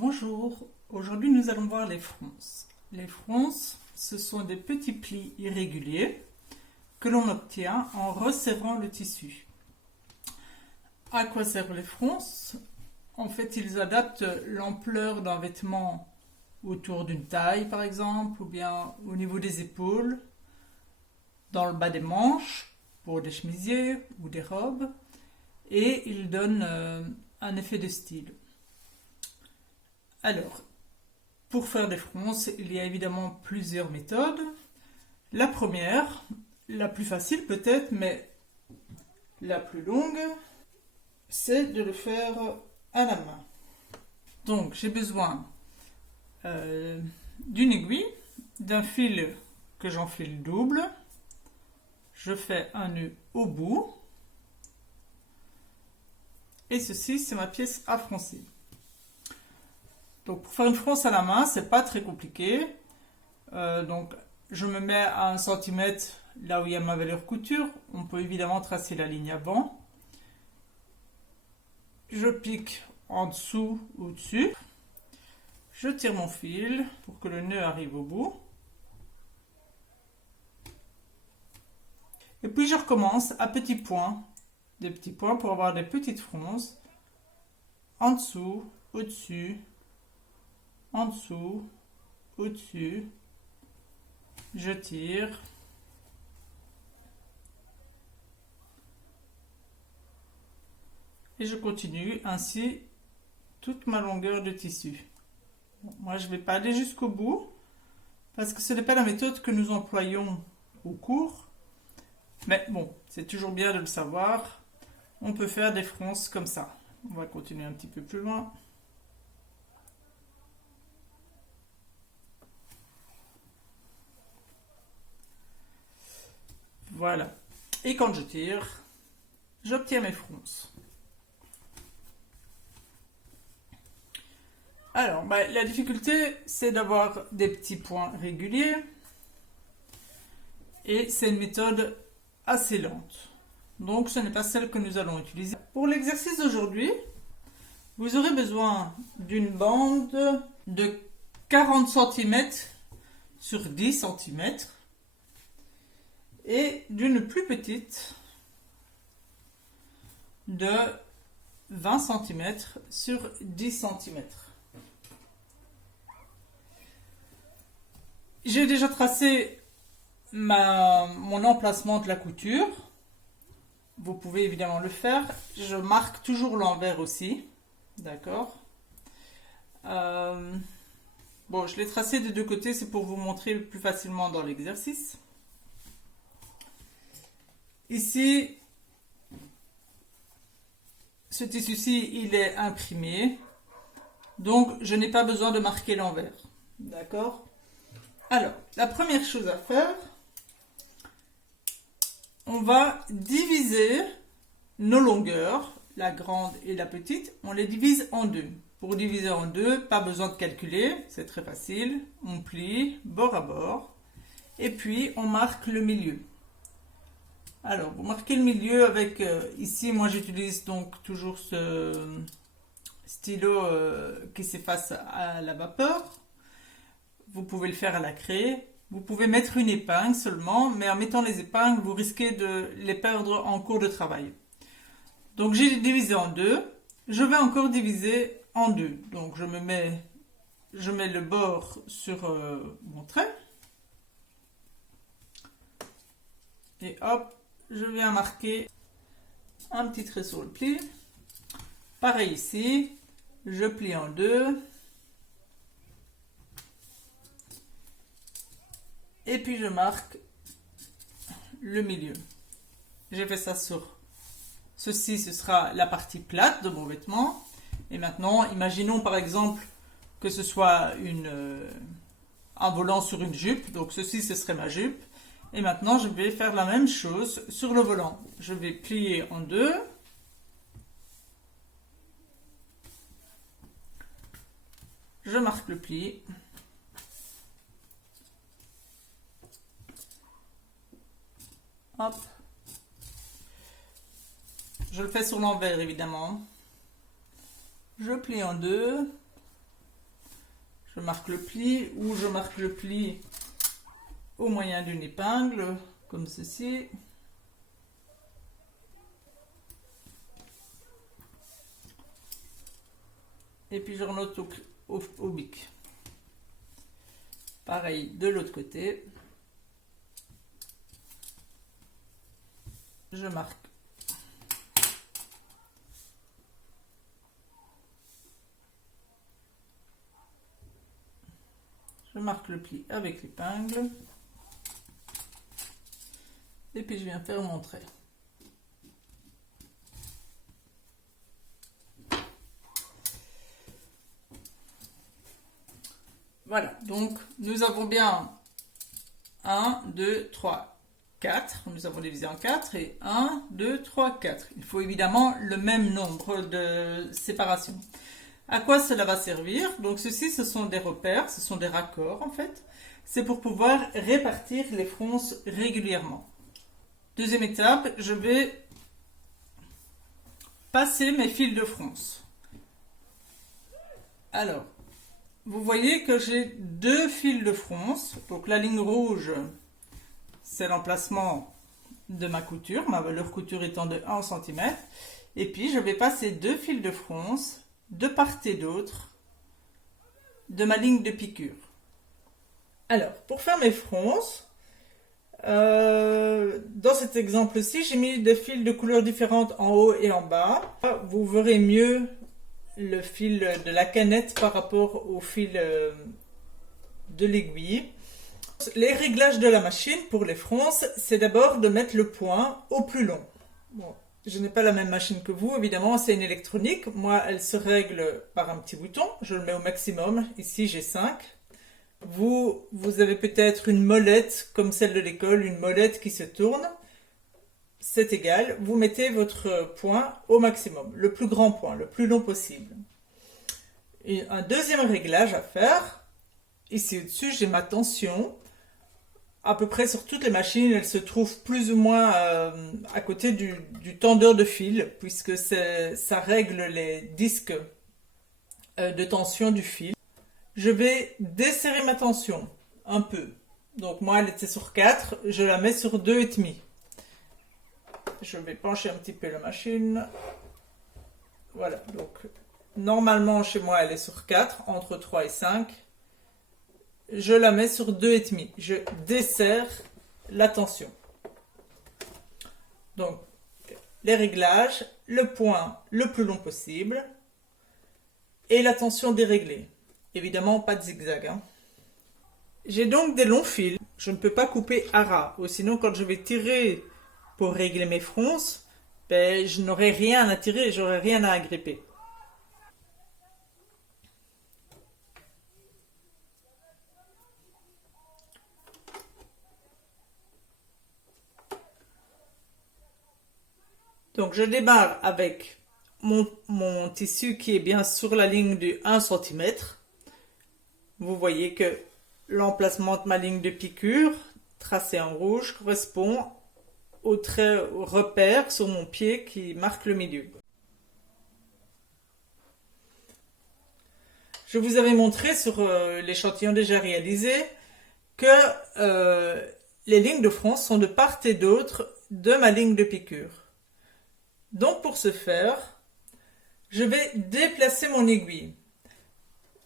Bonjour, aujourd'hui nous allons voir les fronces. Les fronces, ce sont des petits plis irréguliers que l'on obtient en resserrant le tissu. À quoi servent les fronces? En fait, ils adaptent l'ampleur d'un vêtement autour d'une taille par exemple, ou bien au niveau des épaules, dans le bas des manches, pour des chemisiers ou des robes, et ils donnent un effet de style. Alors, pour faire des fronces, il y a évidemment plusieurs méthodes. La première, la plus facile peut-être, mais la plus longue, c'est de le faire à la main. Donc, j'ai besoin d'une aiguille, d'un fil que j'enfile double. Je fais un nœud au bout. Et ceci, c'est ma pièce à froncer. Donc pour faire une fronce à la main, c'est pas très compliqué. Donc je me mets à 1 cm là où il y a ma valeur couture. On peut évidemment tracer la ligne avant. Je pique en dessous ou au-dessus. Je tire mon fil pour que le nœud arrive au bout. Et puis je recommence à petits points. Des petits points pour avoir des petites fronces. En dessous, au-dessus. En dessous, au-dessus, je tire, et je continue ainsi toute ma longueur de tissu. Bon, moi je ne vais pas aller jusqu'au bout, parce que ce n'est pas la méthode que nous employons au cours, mais bon, c'est toujours bien de le savoir, on peut faire des fronces comme ça. On va continuer un petit peu plus loin. Voilà. Et quand je tire, j'obtiens mes fronces. Alors, la difficulté, c'est d'avoir des petits points réguliers. Et c'est une méthode assez lente. Donc, ce n'est pas celle que nous allons utiliser. Pour l'exercice d'aujourd'hui, vous aurez besoin d'une bande de 40 cm sur 10 cm. Et d'une plus petite de 20 cm sur 10 cm. J'ai déjà tracé mon emplacement de la couture. Vous pouvez évidemment le faire. Je marque toujours l'envers aussi. D'accord. Bon, je l'ai tracé des deux côtés, c'est pour vous montrer plus facilement dans l'exercice. Ici, ce tissu-ci, il est imprimé. Donc, je n'ai pas besoin de marquer l'envers. D'accord? Alors, la première chose à faire, on va diviser nos longueurs, la grande et la petite, on les divise en deux. Pour diviser en deux, pas besoin de calculer, c'est très facile. On plie bord à bord et puis on marque le milieu. Alors, vous marquez le milieu avec, ici, moi j'utilise donc toujours ce stylo qui s'efface à la vapeur. Vous pouvez le faire à la craie. Vous pouvez mettre une épingle seulement, mais en mettant les épingles, vous risquez de les perdre en cours de travail. Donc j'ai divisé en deux. Je vais encore diviser en deux. Donc je mets le bord sur mon trait. Et hop, je viens marquer un petit trait sur le pli. Pareil ici, je plie en deux. Et puis je marque le milieu. J'ai fait ça sur ceci, ce sera la partie plate de mon vêtement. Et maintenant, imaginons par exemple que ce soit un volant sur une jupe. Donc ceci, ce serait ma jupe. Et maintenant, je vais faire la même chose sur le volant. Je vais plier en deux. Je marque le pli. Hop. Je le fais sur l'envers, évidemment. Je plie en deux. je marque le pli ou je marque le pli au moyen d'une épingle, comme ceci. Et puis je renote au bic. Pareil de l'autre côté. Je marque. Je marque le pli avec l'épingle. Et puis je viens faire mon trait. Voilà, donc nous avons bien 1, 2, 3, 4. Nous avons divisé en 4 et 1, 2, 3, 4. Il faut évidemment le même nombre de séparations. À quoi cela va servir? Donc ceci, ce sont des repères, ce sont des raccords en fait. C'est pour pouvoir répartir les fronces régulièrement. Deuxième étape, je vais passer mes fils de fronce. Alors, vous voyez que j'ai deux fils de fronce. Donc la ligne rouge, c'est l'emplacement de ma couture, ma valeur couture étant de 1 cm. Et puis je vais passer deux fils de fronce de part et d'autre de ma ligne de piqûre. Alors, pour faire mes fronces, dans cet exemple-ci, j'ai mis des fils de couleurs différentes en haut et en bas. Vous verrez mieux le fil de la canette par rapport au fil de l'aiguille. Les réglages de la machine pour les fronces, c'est d'abord de mettre le point au plus long. Bon, je n'ai pas la même machine que vous, évidemment, c'est une électronique. Moi, elle se règle par un petit bouton. Je le mets au maximum. Ici, j'ai 5. Vous avez peut-être une molette, comme celle de l'école, une molette qui se tourne. C'est égal. Vous mettez votre point au maximum, le plus grand point, le plus long possible. Et un deuxième réglage à faire. Ici au-dessus, j'ai ma tension. À peu près sur toutes les machines, elle se trouve plus ou moins à côté du tendeur de fil, puisque ça règle les disques de tension du fil. Je vais desserrer ma tension un peu. Donc moi, elle était sur 4, je la mets sur 2,5. Je vais pencher un petit peu la machine. Voilà, donc normalement chez moi, elle est sur 4, entre 3 et 5. Je la mets sur 2,5. Je desserre la tension. Donc, les réglages, le point le plus long possible et la tension déréglée. Évidemment, pas de zigzag. Hein. J'ai donc des longs fils. Je ne peux pas couper à ras. Ou sinon, quand je vais tirer pour régler mes fronces, ben, je n'aurai rien à tirer, j'aurai rien à agripper. Donc je démarre avec mon tissu qui est bien sur la ligne du 1 cm. Vous voyez que l'emplacement de ma ligne de piqûre, tracée en rouge, correspond au trait au repère sur mon pied qui marque le milieu. Je vous avais montré sur l'échantillon déjà réalisé que les lignes de fronce sont de part et d'autre de ma ligne de piqûre. Donc pour ce faire, je vais déplacer mon aiguille.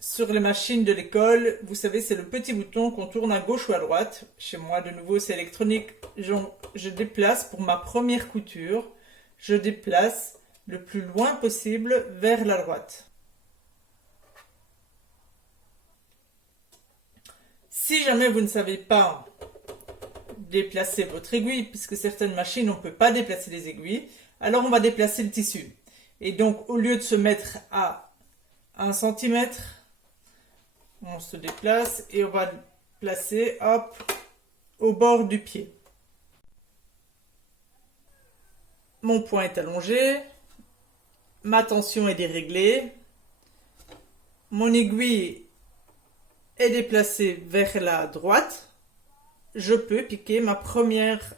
Sur les machines de l'école, vous savez, c'est le petit bouton qu'on tourne à gauche ou à droite. Chez moi, de nouveau, c'est électronique. Je déplace pour ma première couture. Je déplace le plus loin possible vers la droite. Si jamais vous ne savez pas déplacer votre aiguille, puisque certaines machines, on ne peut pas déplacer les aiguilles, alors on va déplacer le tissu. Et donc, au lieu de se mettre à 1 cm, on se déplace et on va le placer, hop, au bord du pied. Mon point est allongé, ma tension est déréglée, mon aiguille est déplacée vers la droite, je peux piquer ma première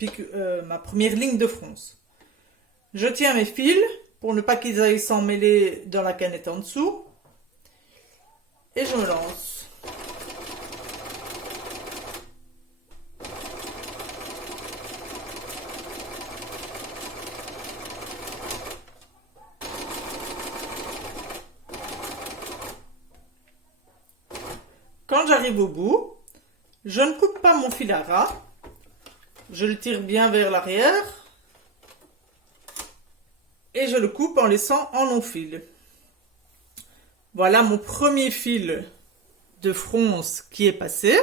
ligne de fronce. Je tiens mes fils pour ne pas qu'ils aillent s'emmêler dans la canette en dessous. Et je me lance. Quand j'arrive au bout, je ne coupe pas mon fil à ras. Je le tire bien vers l'arrière. Et je le coupe en laissant en long fil. Voilà mon premier fil de fronce qui est passé.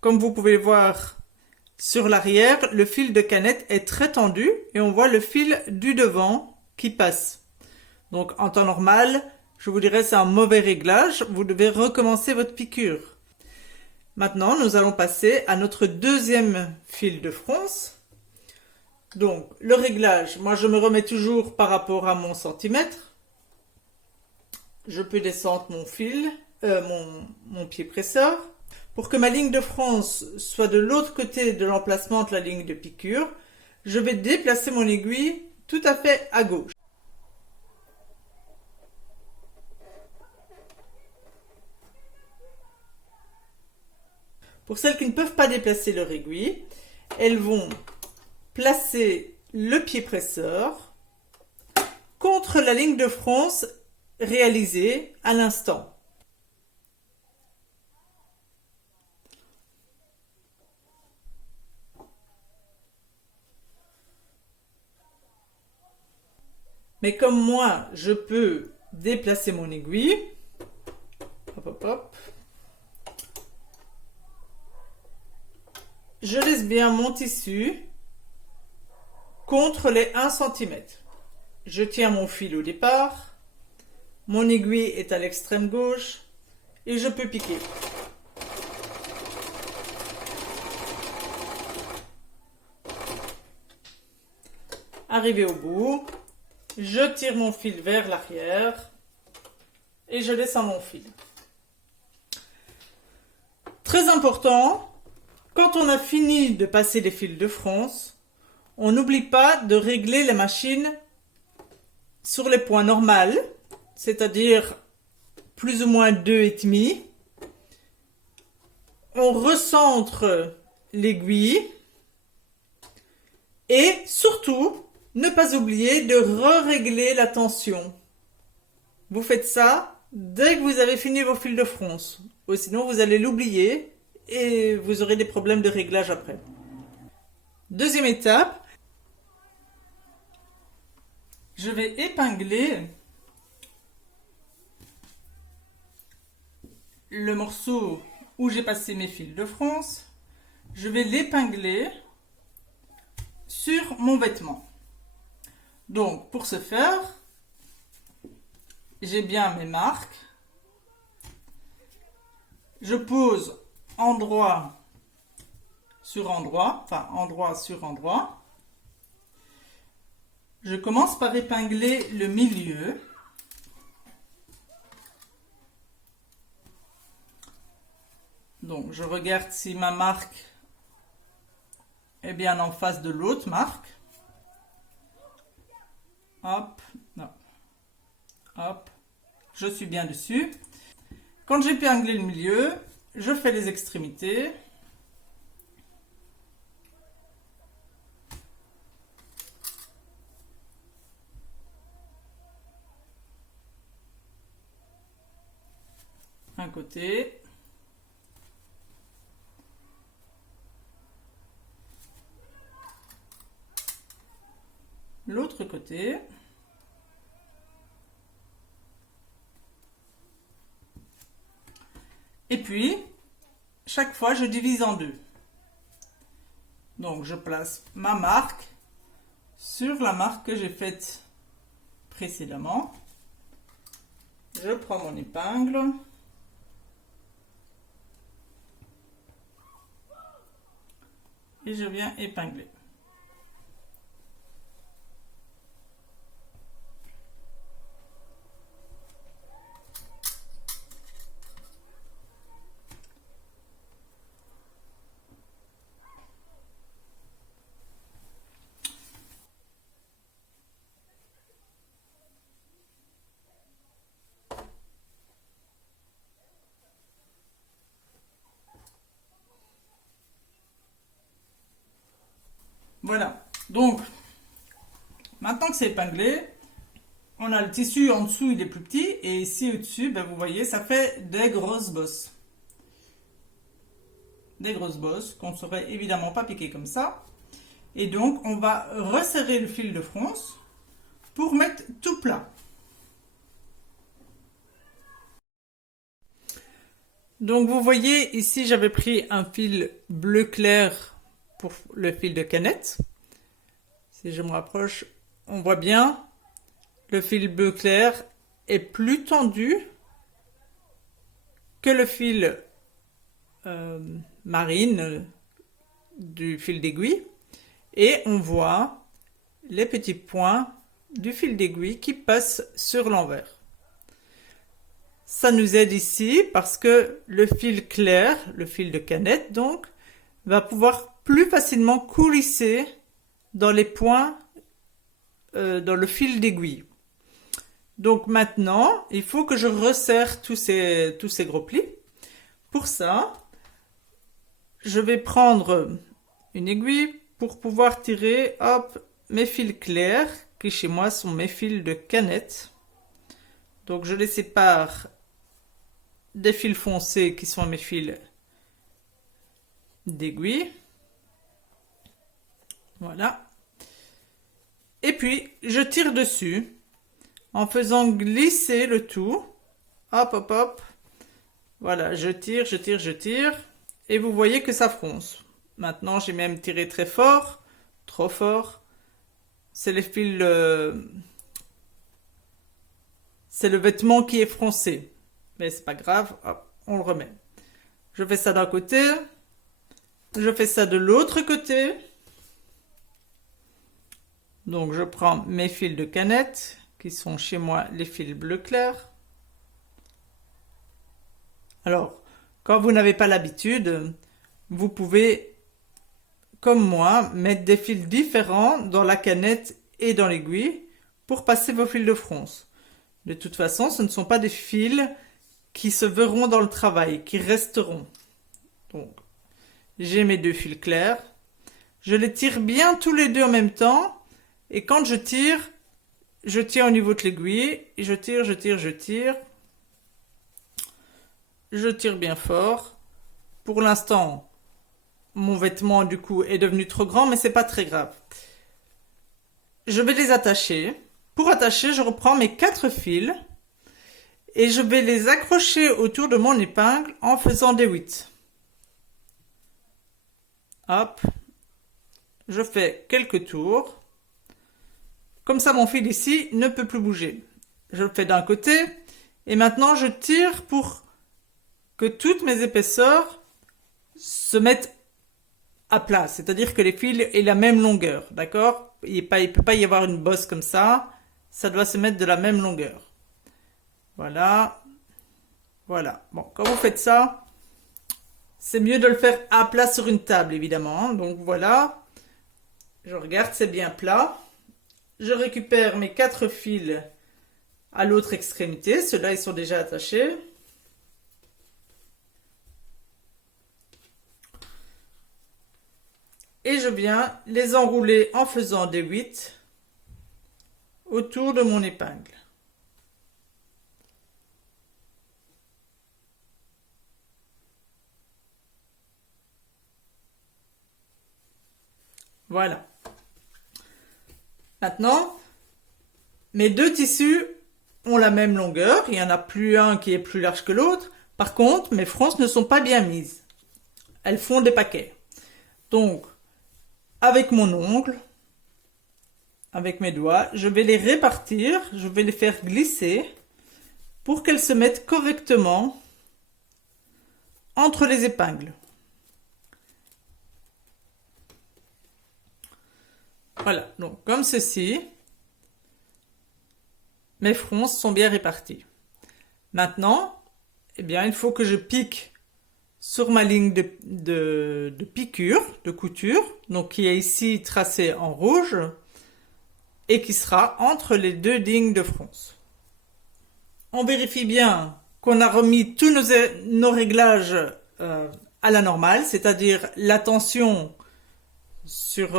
Comme vous pouvez le voir sur l'arrière, le fil de canette est très tendu et on voit le fil du devant qui passe. Donc en temps normal, je vous dirais c'est un mauvais réglage, vous devez recommencer votre piqûre. Maintenant, nous allons passer à notre deuxième fil de fronce. Donc le réglage, moi je me remets toujours par rapport à mon centimètre. Je peux descendre mon fil, mon pied presseur. Pour que ma ligne de France soit de l'autre côté de l'emplacement de la ligne de piqûre, je vais déplacer mon aiguille tout à fait à gauche. Pour celles qui ne peuvent pas déplacer leur aiguille, elles vont placer le pied presseur contre la ligne de France réalisée à l'instant. Mais comme moi, je peux déplacer mon aiguille, hop, hop, hop, je laisse bien mon tissu contre les 1 cm. Je tiens mon fil au départ, mon aiguille est à l'extrême gauche et je peux piquer. Arrivé au bout, je tire mon fil vers l'arrière et je descends mon fil. Très important, quand on a fini de passer les fils de France, on n'oublie pas de régler la machine sur les points normaux, c'est-à-dire plus ou moins 2,5. On recentre l'aiguille et surtout, ne pas oublier de régler la tension. Vous faites ça dès que vous avez fini vos fils de fronce, ou sinon vous allez l'oublier et vous aurez des problèmes de réglage après. Deuxième étape, je vais épingler le morceau où j'ai passé mes fils de fronce. Je vais l'épingler sur mon vêtement. Donc pour ce faire, j'ai bien mes marques. Je pose endroit sur endroit, enfin endroit sur endroit. Je commence par épingler le milieu. Donc je regarde si ma marque est bien en face de l'autre marque. Hop, non. Hop, je suis bien dessus. Quand j'ai épinglé le milieu, je fais les extrémités. Un côté. L'autre côté. Et puis, chaque fois, je divise en deux. Donc, je place ma marque sur la marque que j'ai faite précédemment. Je prends mon épingle. Et je viens épingler. Voilà. Donc, maintenant que c'est épinglé, on a le tissu en dessous, il est plus petit. Et ici au-dessus, ben, vous voyez, ça fait des grosses bosses. Des grosses bosses qu'on ne saurait évidemment pas piquer comme ça. Et donc, on va resserrer le fil de fronce pour mettre tout plat. Donc, vous voyez, ici, j'avais pris un fil bleu clair pour le fil de canette. Si je me rapproche, on voit bien, le fil bleu clair est plus tendu que le fil marine du fil d'aiguille. Et on voit les petits points du fil d'aiguille qui passent sur l'envers. Ça nous aide ici parce que le fil clair, le fil de canette donc, va pouvoir plus facilement coulisser dans les points dans le fil d'aiguille. Donc maintenant, il faut que je resserre tous ces gros plis. Pour ça, je vais prendre une aiguille pour pouvoir tirer, hop, mes fils clairs, qui chez moi sont mes fils de canette. Donc je les sépare des fils foncés qui sont mes fils d'aiguille. Voilà. Et puis, je tire dessus en faisant glisser le tout. Hop, hop, hop. Voilà, je tire, je tire, je tire. Et vous voyez que ça fronce. Maintenant, j'ai même tiré très fort, trop fort. C'est les fils... c'est le vêtement qui est froncé. Mais c'est pas grave, hop, on le remet. Je fais ça d'un côté. Je fais ça de l'autre côté. Donc, je prends mes fils de canette, qui sont chez moi les fils bleu clair. Alors, quand vous n'avez pas l'habitude, vous pouvez, comme moi, mettre des fils différents dans la canette et dans l'aiguille pour passer vos fils de fronce. De toute façon, ce ne sont pas des fils qui se verront dans le travail, qui resteront. Donc, j'ai mes deux fils clairs. Je les tire bien tous les deux en même temps. Et quand je tire au niveau de l'aiguille. Et je tire, je tire, je tire. Je tire bien fort. Pour l'instant, mon vêtement du coup est devenu trop grand, mais c'est pas très grave. Je vais les attacher. Pour attacher, je reprends mes 4 fils et je vais les accrocher autour de mon épingle en faisant des 8. Hop. Je fais quelques tours. Comme ça, mon fil ici ne peut plus bouger. Je le fais d'un côté et maintenant je tire pour que toutes mes épaisseurs se mettent à plat, c'est-à-dire que les fils aient la même longueur, d'accord? Il ne peut pas y avoir une bosse comme ça doit se mettre de la même longueur. Voilà, voilà. Bon, quand vous faites ça, c'est mieux de le faire à plat sur une table, évidemment. Donc voilà, je regarde, c'est bien plat. Je récupère mes 4 fils à l'autre extrémité, ceux-là ils sont déjà attachés. Et je viens les enrouler en faisant des 8 autour de mon épingle. Voilà. Maintenant, mes deux tissus ont la même longueur. Il n'y en a plus un qui est plus large que l'autre. Par contre, mes fronces ne sont pas bien mises. Elles font des paquets. Donc, avec mon ongle, avec mes doigts, je vais les répartir, je vais les faire glisser pour qu'elles se mettent correctement entre les épingles. Voilà, donc comme ceci, mes fronces sont bien réparties. Maintenant, eh bien, il faut que je pique sur ma ligne de piqûre, de couture, donc qui est ici tracée en rouge et qui sera entre les deux lignes de fronce. On vérifie bien qu'on a remis tous nos réglages à la normale, c'est-à-dire la tension sur,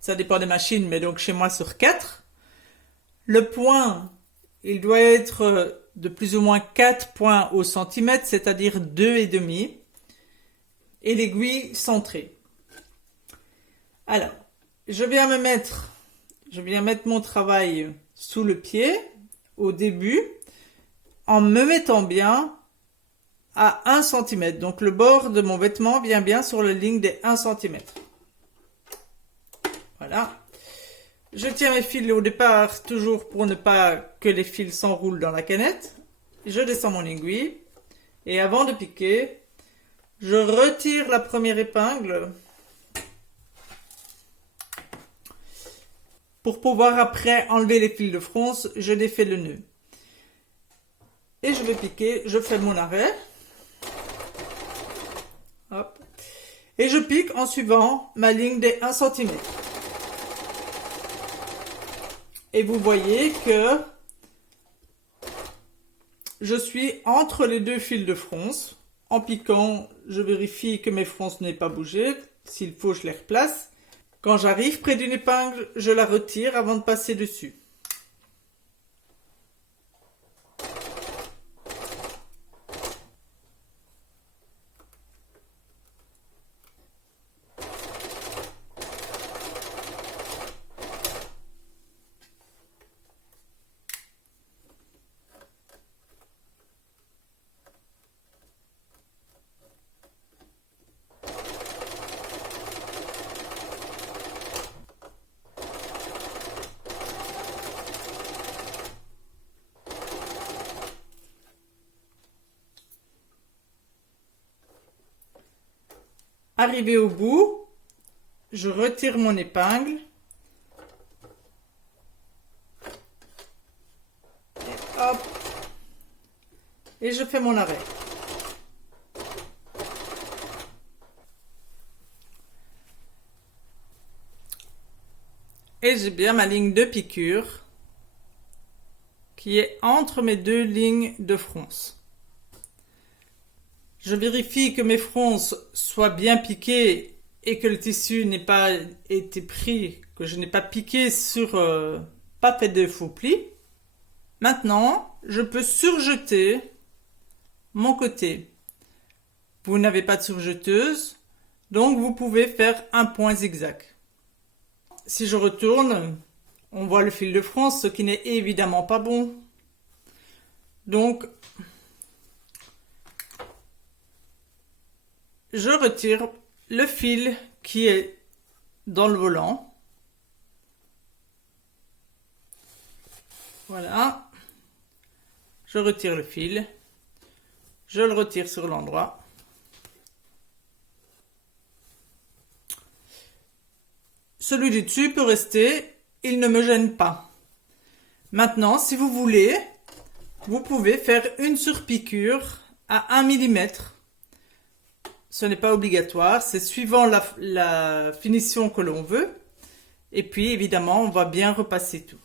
ça dépend des machines, mais donc chez moi sur 4. Le point, il doit être de plus ou moins 4 points au centimètre, c'est-à-dire 2,5. Et l'aiguille centrée. Alors, je viens mettre mon travail sous le pied au début en me mettant bien à 1 cm. Donc le bord de mon vêtement vient bien sur la ligne des 1 cm. Voilà. Je tiens mes fils au départ toujours pour ne pas que les fils s'enroulent dans la canette. Je descends mon aiguille et avant de piquer, je retire la première épingle pour pouvoir après enlever les fils de fronce. Je défais le nœud et je vais piquer. Je fais mon arrêt. Hop. Et je pique en suivant ma ligne des 1 cm. Et vous voyez que je suis entre les deux fils de fronce. En piquant, je vérifie que mes fronces n'aient pas bougé. S'il faut, je les replace. Quand j'arrive près d'une épingle, je la retire avant de passer dessus. Arrivé au bout, je retire mon épingle. Et hop. Et je fais mon arrêt. Et j'ai bien ma ligne de piqûre qui est entre mes deux lignes de fronce. Je vérifie que mes fronces soient bien piquées et que le tissu n'ait pas été pris, que je n'ai pas piqué sur, pas fait de faux plis. Maintenant, je peux surjeter mon côté. Vous n'avez pas de surjeteuse, donc vous pouvez faire un point zigzag. Si je retourne, on voit le fil de fronce, ce qui n'est évidemment pas bon. Donc, je retire le fil qui est dans le volant. Voilà. Je retire le fil. Je le retire sur l'endroit. Celui du dessus peut rester, il ne me gêne pas. Maintenant, si vous voulez, vous pouvez faire une surpiqûre à 1 mm. Ce n'est pas obligatoire, c'est suivant la finition que l'on veut. Et puis, évidemment, on va bien repasser tout.